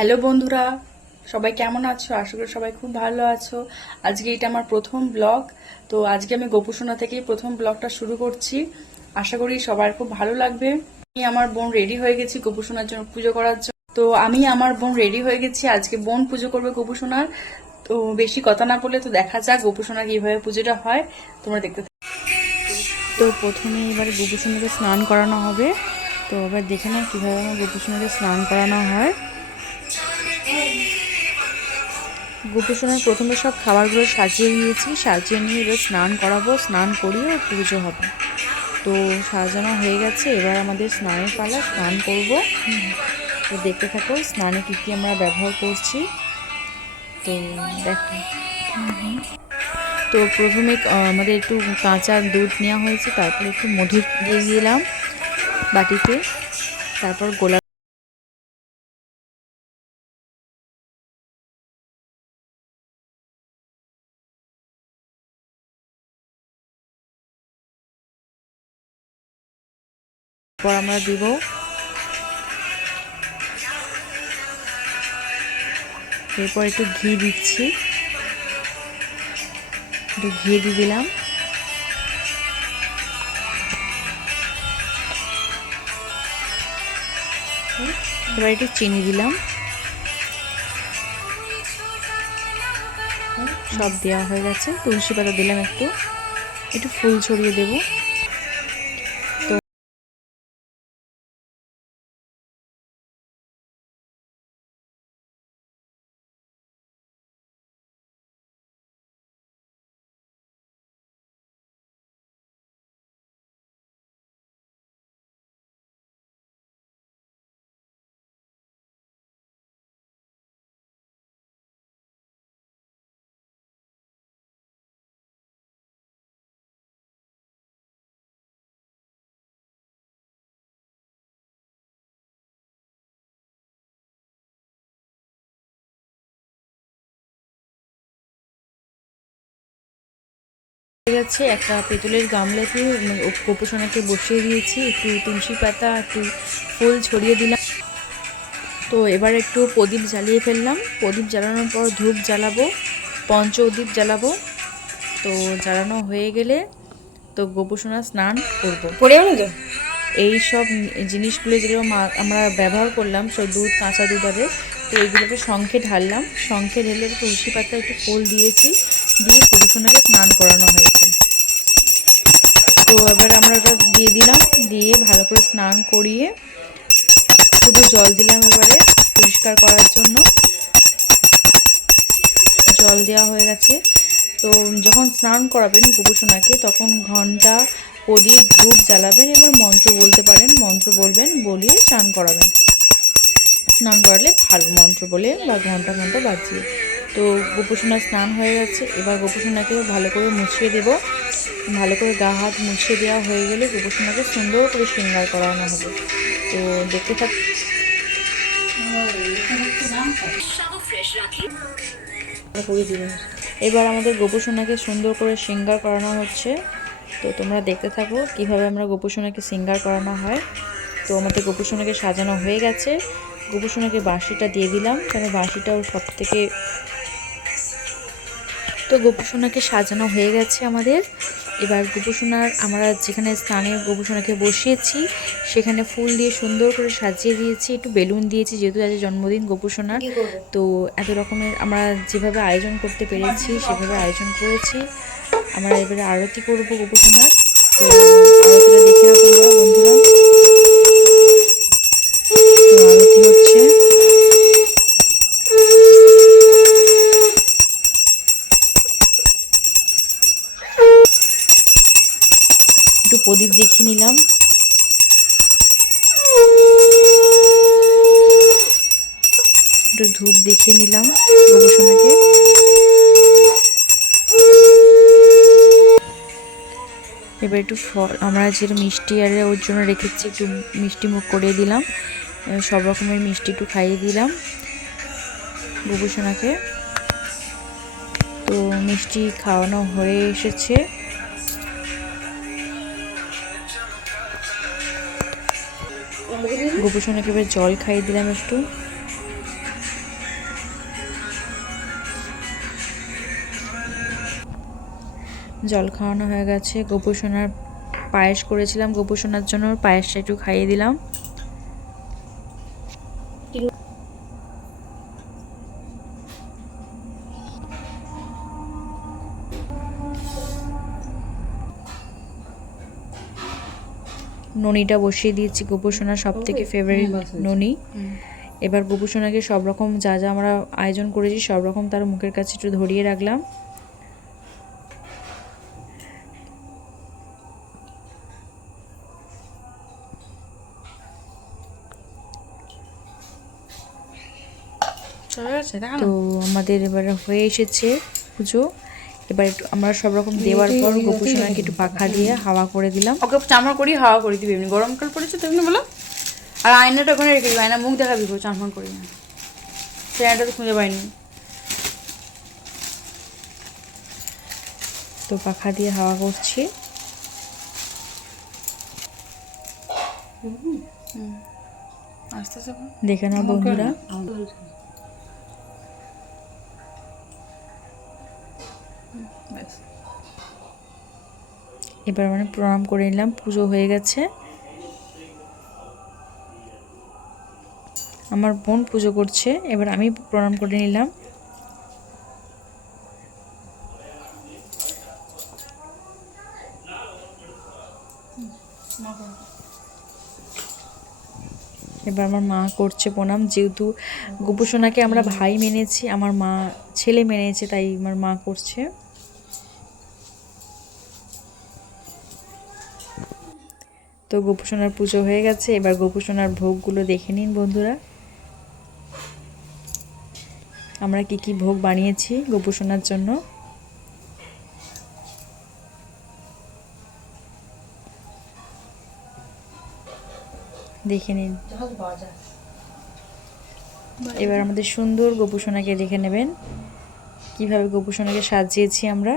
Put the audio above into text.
Hello বন্ধুরা, সবাই কেমন আছো? আশা করি সবাই খুব ভালো আছো। আজকে এটা আমার প্রথম ব্লগ। তো আজকে আমি গোপুসোনা থেকেই প্রথম ব্লগটা শুরু করছি। আশা করি সবার খুব ভালো লাগবে। আমি আমার বোন রেডি হয়ে গেছি গোপুসোনার জন্য, পুজো করার জন্য। তো আমি আমার বোন রেডি হয়ে গেছি, আজকে বোন পুজো করবে গোপুসোনার। তো বেশি কথা না বলে তো দেখা যাক গোপুসোনার কিভাবে পুজোটা হয়, তোমরা দেখতে থাকো। তো প্রথমে এবার গোপুসোনাকে স্নান করানো হবে। তো এবার দেখে নাও কিভাবে আমার গোপুসোনাকে স্নান করানো হয়। গোপুসোনার প্রথমে সব খাবারগুলো সাজিয়ে নিয়েছি, সাজিয়ে নিয়ে এবার স্নান করাবো, স্নান করিয়ে পুজো হবে। তো সাজানো হয়ে গেছে, এবার আমাদের স্নানের পালা, স্নান করব। তো দেখতে থাকো স্নানে কী কী আমরা ব্যবহার করছি। তো দেখো, তো প্রথমে আমাদের একটু কাঁচা দুধ নেওয়া হয়েছে, তারপরে একটু মধু দিয়ে দিলাম বাটিতে, তারপর গোলাপ পর আমরা দিব। এরপর একটু ঘি দিচ্ছি, একটু ঘি দিয়ে দিলাম। এবার একটু চিনি দিলাম। সব দেওয়া হয়ে গেছে। তুলসী পাতা দিলাম, একটু একটু ফুল ছড়িয়ে দেব। তো গেছে, একটা পেতলের গামলাতে গোপুসোনাকে বসিয়ে দিয়েছি, একটু তুলসী পাতা, একটু ফুল ছড়িয়ে দিলাম। তো এবার একটু প্রদীপ জ্বালিয়ে ফেললাম। প্রদীপ জ্বালানোর পর ধূপ জ্বালাবো, পঞ্চদীপ জ্বালাবো। তো জ্বালানো হয়ে গেলে তো গোপুসোনা স্নান করবো। এই সব জিনিসগুলো যেগুলো আমরা ব্যবহার করলাম, সব দুধ, কাঁচা দুধ হবে। তো এইগুলোকে শঙ্খে ঢাললাম, শঙ্খে ঢেলে তুলসী পাতা একটু ফুল দিয়েছি, দিয়ে গোপুসোনাকে স্নান করানো হয়েছে। তো এবার আমরা ওটা দিয়ে দিলাম, দিয়ে ভালো করে স্নান করিয়ে শুধু জল দিলাম এবারে পরিষ্কার করার জন্য। জল দেওয়া হয়ে গেছে। তো যখন স্নান করাবেন গোপুসোনাকে, তখন ঘণ্টা, প্রদীপ, ধূপ জ্বালাবেন, এবার মন্ত্র বলতে পারেন, মন্ত্র বলবেন, বলিয়ে স্নান করাবেন। স্নান করালে ভালো, মন্ত্র বলে বা ঘণ্টা ঘণ্টা বাজিয়ে। তো গোপুসোনা স্নান হয়ে গেছে, এবার গোপুসোনাকে ভালো করে মুছিয়ে দেব। ভালো করে গা হাত মুছিয়ে দেওয়া হয়ে গেলে গোপুসোনাকে সুন্দর করে শৃঙ্গার করানো হবে। তো দেখতে থাক। এবার আমাদের গোপুসোনাকে সুন্দর করে শৃঙ্গার করানো হচ্ছে। তো তোমরা দেখতে থাকো কিভাবে আমরা গোপুসোনাকে শৃঙ্গার করানো হয়। তো আমাদের গোপুসোনাকে সাজানো হয়ে গেছে। গোপুসোনাকে বাঁশিটা দিয়ে দিলাম, কেন বাঁশিটাও সব থেকে। তো গোপুসোনাকে সাজানো হয়ে গেছে আমাদের। এবার গোপুসোনার আমরা যেখানে স্থানে গোপুসোনাকে বসিয়েছি সেখানে ফুল দিয়ে সুন্দর করে সাজিয়ে দিয়েছি, একটু বেলুন দিয়েছি, যেহেতু আজ জন্মদিন গোপুসোনার। তো এত রকমের আমরা যেভাবে আয়োজন করতে পেরেছি সেভাবে আয়োজন করেছি। আমরা এবারে আরতি করবো গোপুসোনার। তো আরতিটা দেখে নাও তোমরা বন্ধুরা। তো আরতি হচ্ছে। একটু প্রদীপ দেখিয়ে নিলাম। একটু ধূপ দেখিয়ে নিলাম গোপুসোনাকে। এবার একটু ফল, আমরা যেটা মিষ্টি আর ওর জন্য রেখেছি, একটু মিষ্টি মুখ করে দিলাম। সব রকমের মিষ্টি একটু খাইয়ে দিলাম গোপুসোনাকে। তো মিষ্টি খাওয়ানো হয়ে এসেছে। গোপুসোনাকে এবার জল খাইয়ে দিলাম একটু। জল খাওয়ানো হয়ে গেছে। গোপুসোনার পায়েস করেছিলাম, গোপুসোনার জন্য পায়েসটা একটু খাইয়ে দিলাম। ননিটা বসিয়ে দিয়েছি, গোপুসোনার সব থেকে ফেভারিট ননি। এবার গোপুসোনাকে সব রকম যা যা আমরা আয়োজন করেছি সব রকম তার মুখের কাছে একটু ধরিয়ে রাখলাম। তো আমাদের এবার হয়ে এসেছে পুজো। এবার একটু আমরা সব রকম দেওয়ার পর গোপুসোনাকে একটু পাখা দিয়ে হাওয়া করে দিলাম। ওকে চামড়া করি হাওয়া করে দিবি, এমনি গরমকাল পড়েছে তো এমনি বলো। আর আয়নাটা ওখানে রেখে দিবি, আয়না মুখ দেখাবি চামড়া করি না, সে আয়নাটা তো খুঁজে পাইনি। তো পাখা দিয়ে হাওয়া করছি। আস্তে আস্তে দেখে নাও বন্ধুরা। এবার মানে প্রণাম করে নিলাম, পুজো হয়ে গেছে। আমার বোন পুজো করছে, এবার আমি প্রণাম করে নিলাম। এবার আমার মা করছে প্রণাম, যেহেতু গোপুসোনাকে আমরা ভাই মেনেছি, আমার মা ছেলে মেনেছে, তাই আমার মা করছে। তো গোপুসোনার পুজো হয়ে গেছে, এবার গোপুসোনার ভোগগুলো দেখে নিন বন্ধুরা। আমরা কি কি ভোগ বানিয়েছি গোপুসোনার জন্য। দেখে নিন। এবার আমাদের সুন্দর গোপুসোনাকে দেখে নেবেন কিভাবে গোপুসোনাকে সাজিয়েছি আমরা।